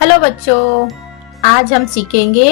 Hello बच्चों, आज हम सीखेंगे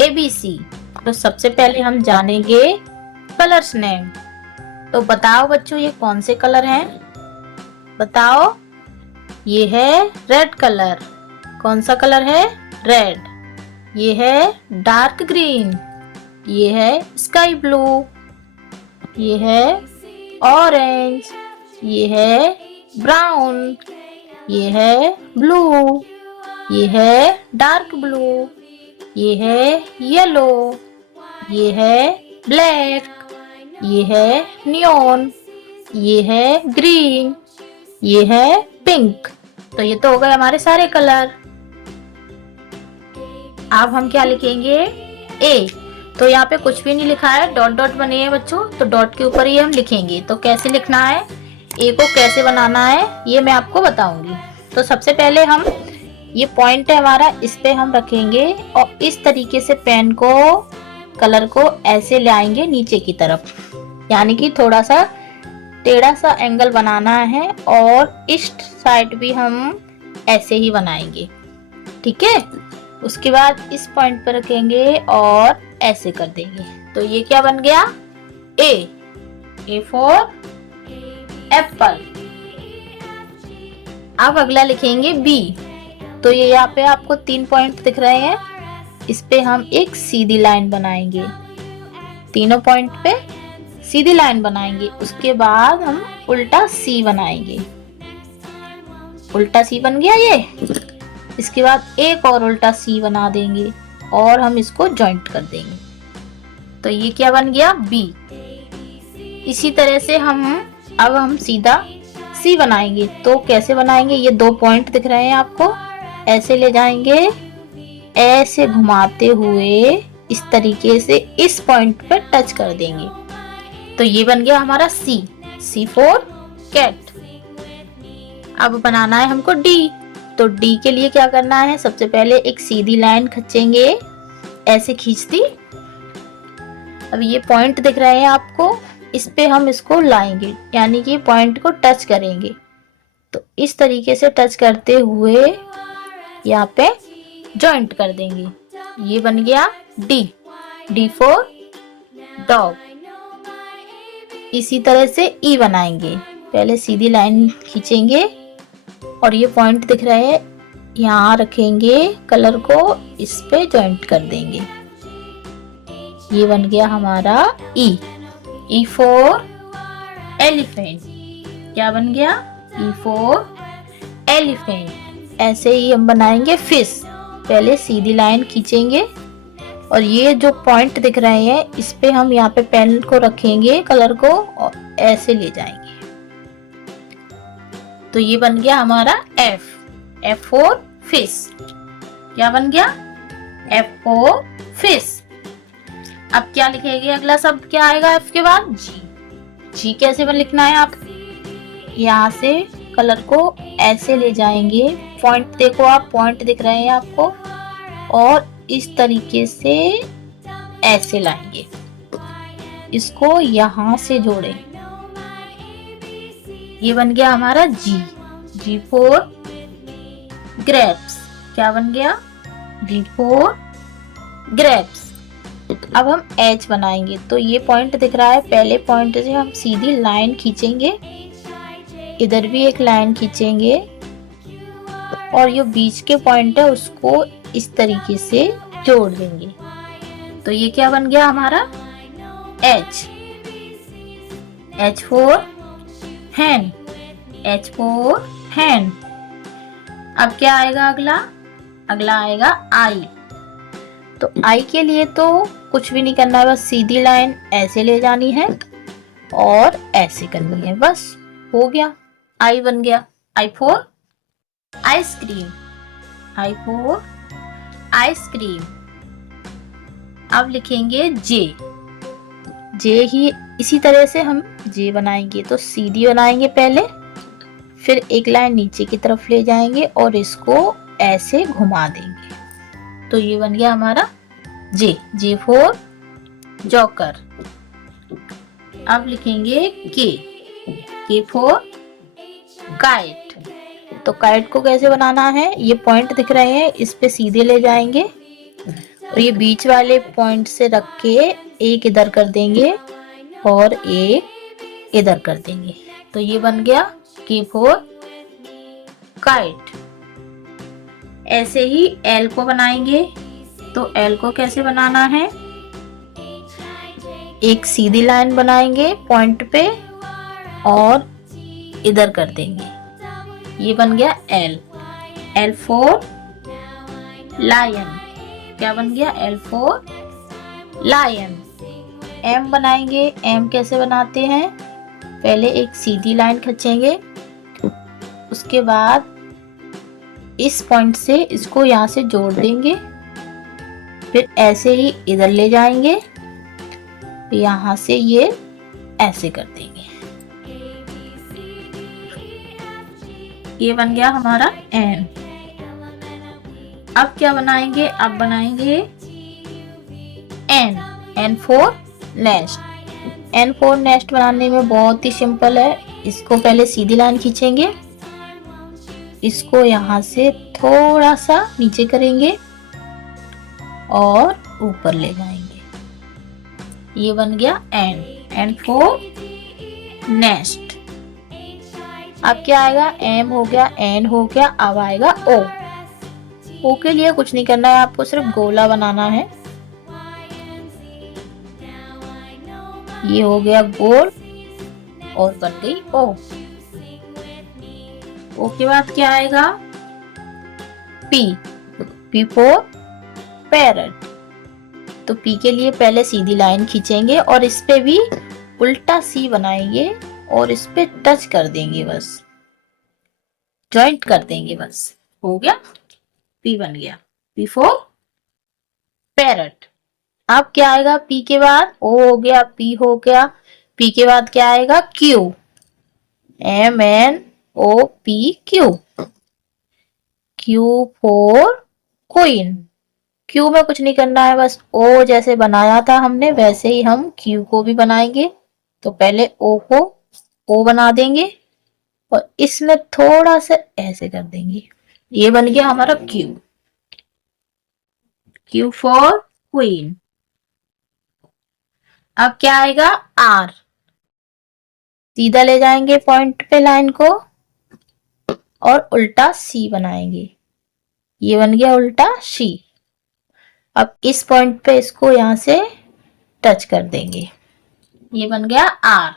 एबीसी। तो सबसे पहले हम जानेंगे कलर्स नेम। तो बताओ बच्चों, ये कौन से कलर हैं? बताओ। ये है रेड कलर। कौन सा कलर है? रेड। ये है डार्क ग्रीन। ये है स्काई ब्लू। ये है ऑरेंज। ये है ब्राउन। ये है ब्लू। ये है डार्क ब्लू। ये है येलो। ये है ब्लैक। ये है नियॉन। ये है ग्रीन। ये है पिंक। तो ये तो हो गए हमारे सारे कलर। अब हम क्या लिखेंगे? ए। तो यहाँ पे कुछ भी नहीं लिखा है, डॉट डॉट बने हैं बच्चों, तो डॉट के ऊपर ही हम लिखेंगे। तो कैसे लिखना है, ए को कैसे बनाना है, ये मैं आपको बताऊंगी। तो सबसे पहले हम, ये पॉइंट है हमारा, इस पे हम रखेंगे और इस तरीके से पेन को, कलर को ऐसे ले आएंगे नीचे की तरफ, यानी कि थोड़ा सा टेढ़ा सा एंगल बनाना है और इस साइड भी हम ऐसे ही बनाएंगे। ठीक है। उसके बाद इस पॉइंट पर रखेंगे और ऐसे कर देंगे। तो ये क्या बन गया? A for Apple. अब अगला लिखेंगे बी। तो ये यहाँ पे आपको 3 पॉइंट दिख रहे हैं, इस पे हम एक सीधी लाइन बनाएंगे। तीनों पॉइंट पे सीधी लाइन बनाएंगे। उसके बाद हम उल्टा सी बनाएंगे। उल्टा सी बन गया ये। इसके बाद एक और उल्टा सी बना देंगे और हम इसको जॉइंट कर देंगे। तो ये क्या बन गया? बी। इसी तरह से अब हम सीधा सी बनाएंगे। तो कैसे बनाएंगे? ये 2 पॉइंट दिख रहे हैं आपको, ऐसे ले जाएंगे, ऐसे घुमाते हुए इस तरीके से इस पॉइंट पर टच कर देंगे। तो ये बन गया हमारा सी फॉर कैट। अब बनाना है हमको डी। तो डी के लिए क्या करना है? सबसे पहले एक सीधी लाइन खींचेंगे, ऐसे खींच दी। अब ये पॉइंट दिख रहे हैं आपको, इस पे हम इसको लाएंगे, यानी कि पॉइंट को टच करेंगे। तो इस तरीके से टच करते हुए यहाँ पे जॉइंट कर देंगे। ये बन गया डी फॉर डॉग। इसी तरह से ई बनाएंगे। पहले सीधी लाइन खींचेंगे और ये पॉइंट दिख रहे हैं, यहाँ रखेंगे, कलर को इस पे जॉइंट कर देंगे। ये बन गया हमारा ई फॉर एलिफेंट। क्या बन गया? E for elephant. ऐसे ही हम बनाएंगे फिश। पहले सीधी लाइन खींचेंगे और ये जो पॉइंट दिख रहे हैं, इस पे हम यहाँ पे पेन को रखेंगे, कलर को, और ऐसे ले जाएंगे। तो ये बन गया हमारा एफ फॉर फिश। क्या बन गया? F for fish. अब क्या लिखेंगे? अगला शब्द क्या आएगा एफ के बाद? जी कैसे लिखना है? आप यहाँ से कलर को ऐसे ले जाएंगे, पॉइंट देखो आप, पॉइंट दिख रहे हैं आपको, और इस तरीके से ऐसे लाएंगे, इसको यहाँ से जोड़ें। ये बन गया हमारा जी फॉर ग्रेप्स। क्या बन गया? जी फॉर ग्रेप्स। अब हम एच बनाएंगे। तो ये पॉइंट दिख रहा है, पहले पॉइंट से हम सीधी लाइन खींचेंगे, इधर भी एक लाइन खींचेंगे और ये बीच के पॉइंट है उसको इस तरीके से जोड़ देंगे। तो ये क्या बन गया हमारा? H for hand. H for hand. अब क्या आएगा अगला आएगा आई। तो आई के लिए तो कुछ भी नहीं करना है, बस सीधी लाइन ऐसे ले जानी है और ऐसे करनी है, बस हो गया, आई बन गया। I for ice cream. I for ice cream. अब लिखेंगे जे ही इसी तरह से हम जे बनाएंगे। तो सीधी बनाएंगे पहले, फिर एक लाइन नीचे की तरफ ले जाएंगे और इसको ऐसे घुमा देंगे। तो ये बन गया हमारा जे फॉर जॉकर। अब लिखेंगे के फॉर काइट। तो काइट को कैसे बनाना है, ये पॉइंट दिख रहे हैं, इस पे सीधे ले जाएंगे और ये बीच वाले पॉइंट से रख के एक इधर कर देंगे और एक इधर कर देंगे। तो ये बन गया की फॉर काइट। ऐसे ही एल को बनाएंगे। तो एल को कैसे बनाना है, एक सीधी लाइन बनाएंगे पॉइंट पे और इधर कर देंगे, ये बन गया एल। एल फॉर लायन, क्या बन गया, एल फॉर लायन। एम बनाएंगे। एम कैसे बनाते हैं, पहले एक सीधी लाइन खींचेंगे, उसके बाद इस पॉइंट से इसको यहाँ से जोड़ देंगे, फिर ऐसे ही इधर ले जाएंगे, यहाँ से ये ऐसे कर देंगे, ये बन गया हमारा एन। अब क्या बनाएंगे, अब बनाएंगे N. N for nest. N for nest बनाने में बहुत ही सिंपल है। इसको पहले सीधी लाइन खींचेंगे, इसको यहाँ से थोड़ा सा नीचे करेंगे और ऊपर ले जाएंगे, ये बन गया एन। N for nest. अब क्या आएगा, एम हो गया, एन हो गया, अब आएगा ओ। ओ के लिए कुछ नहीं करना है, आपको सिर्फ गोला बनाना है। ये हो गया गोल और बन गई ओ। ओ के बाद क्या आएगा, पी। P for parrot. तो पी के लिए पहले सीधी लाइन खींचेंगे और इस पे भी उल्टा सी बनाएंगे और इस पे टच कर देंगे, बस जॉइंट कर देंगे, बस हो गया, पी बन गया। P for parrot. अब क्या आएगा, पी के बाद ओ हो गया, पी हो गया। पी के बाद क्या आएगा, Q. M N O P Q. Q for queen. Q में कुछ नहीं करना है, बस ओ जैसे बनाया था हमने वैसे ही हम क्यू को भी बनाएंगे। तो पहले ओ को ओ बना देंगे और इसमें थोड़ा सा ऐसे कर देंगे, ये बन गया हमारा क्यू। Q for queen. अब क्या आएगा, आर। सीधा ले जाएंगे पॉइंट पे लाइन को और उल्टा सी बनाएंगे, ये बन गया उल्टा सी। अब इस पॉइंट पे इसको यहां से टच कर देंगे, ये बन गया R.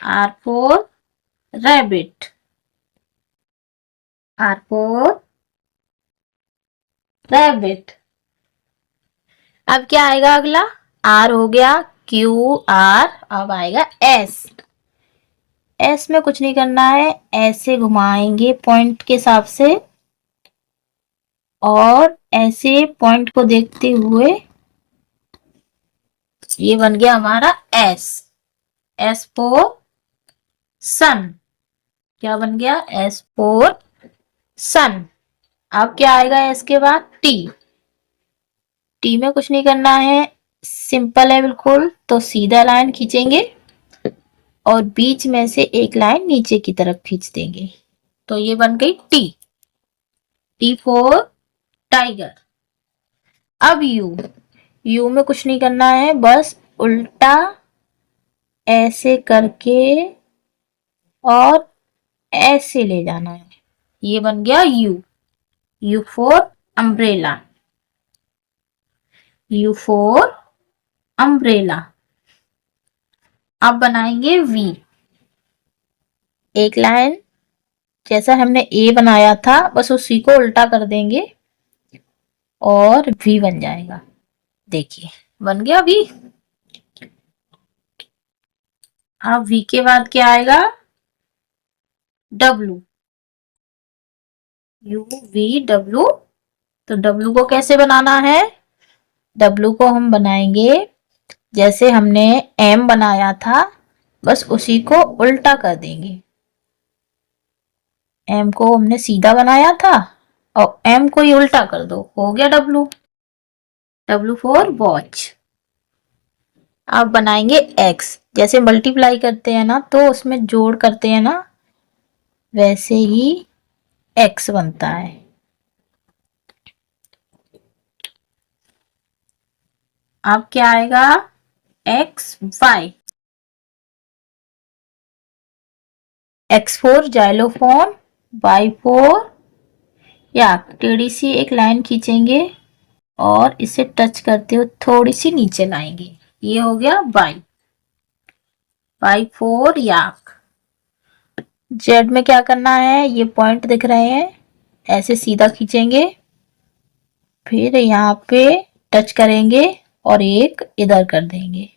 R for rabbit. R for rabbit. अब क्या आएगा अगला, आर हो गया, क्यू आर। अब आएगा एस। एस में कुछ नहीं करना है, ऐसे घुमाएंगे पॉइंट के हिसाब से और ऐसे पॉइंट को देखते हुए, ये बन गया हमारा एस। एस फॉर सन। क्या बन गया, एस फॉर सन। अब क्या आएगा एस के बाद, टी। टी में कुछ नहीं करना है, सिंपल है बिल्कुल। तो सीधा लाइन खींचेंगे और बीच में से एक लाइन नीचे की तरफ खींच देंगे, तो ये बन गई टी। T for tiger. अब यू। यू में कुछ नहीं करना है, बस उल्टा ऐसे करके और ऐसे ले जाना है, ये बन गया you. You for umbrella. You for umbrella. अब बनाएंगे वी। एक लाइन जैसा हमने ए बनाया था बस उसी को उल्टा कर देंगे और वी बन जाएगा, देखिए बन गया वी। अब वी के बाद क्या आएगा, डब्लू। You V W. तो डब्लू को कैसे बनाना है, डब्लू को हम बनाएंगे जैसे हमने एम बनाया था, बस उसी को उल्टा कर देंगे। एम को हमने सीधा बनाया था और एम को ही उल्टा कर दो, हो गया डब्लू। W for watch. अब बनाएंगे एक्स। जैसे मल्टीप्लाई करते हैं ना तो उसमें जोड़ करते हैं ना, वैसे ही x बनता है। अब क्या आएगा, X Y. X for xylophone, Y for या टेढ़ी सी एक लाइन खींचेंगे और इसे टच करते हुए थोड़ी सी नीचे लाएंगे। ये हो गया Y, Y for yak. Z में क्या करना है, ये पॉइंट दिख रहे हैं, ऐसे सीधा खींचेंगे, फिर यहाँ पे टच करेंगे और एक इधर कर देंगे।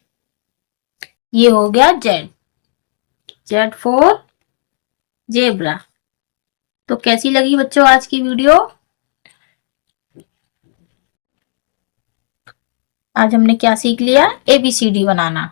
ये हो गया जेड, जेड फोर जेब्रा। तो कैसी लगी बच्चों आज की वीडियो? आज हमने क्या सीख लिया, ABCD बनाना।